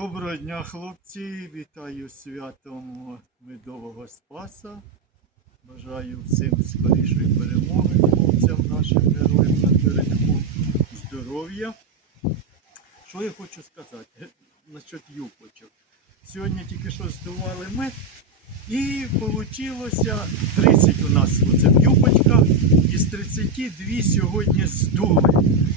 Доброго дня, хлопці! Вітаю святом медового Спаса. Бажаю всім скорішої перемоги, хлопцям нашим героям на передку, здоров'я. Що я хочу сказати насчет юпочок. Сьогодні тільки що здували мед, і вийшло 30 у нас оце в юпочках, із 32 сьогодні здули.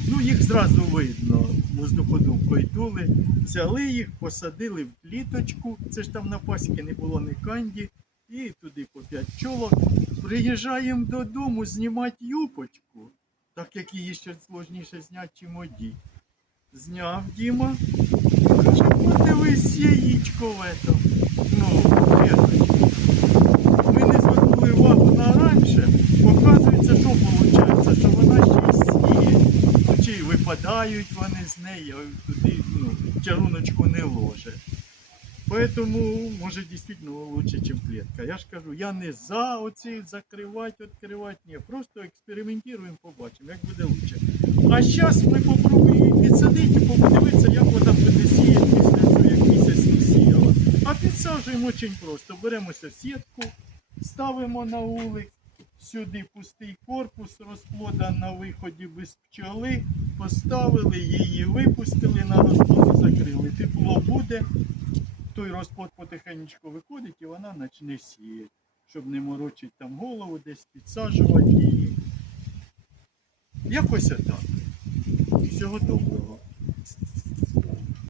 Ну, їх зразу видно, воздуходувкою дули. Взяли їх, посадили в кліточку. Це ж там на пасіки не було ні канді. І туди по п'ять чолок. Приїжджаємо додому знімати юпочку, так як її ще сложніше зняти, чим одіть. Зняв Діма. Подивись яєчко в этом. Ну, клеточку. Ми не звернули увагу на раніше. Оказується, що виходить, що вона ще й сіє. Ну, чи вони з неї, а туди ну, чаруночку не ложе. Поэтому, може, дійсно лучше, ніж клетка. Я ж кажу, я не за оці закривати, відкривати, ні. Просто експериментуємо, побачимо, як буде лучше. А зараз ми попробуємо підсадити, подивитися, як вона буде сіяти після того, як місяць не сіяла. А підсаджуємо дуже просто. Беремося сітку, ставимо на вулик, сюди пустий корпус, розплода на виході без пчоли, поставили її, випустили на розплод, закрили. Тепло буде, той розплод потихеньку виходить і вона почне сіяти, щоб не морочити там голову, десь підсаджувати її. Якось отак. Всього доброго.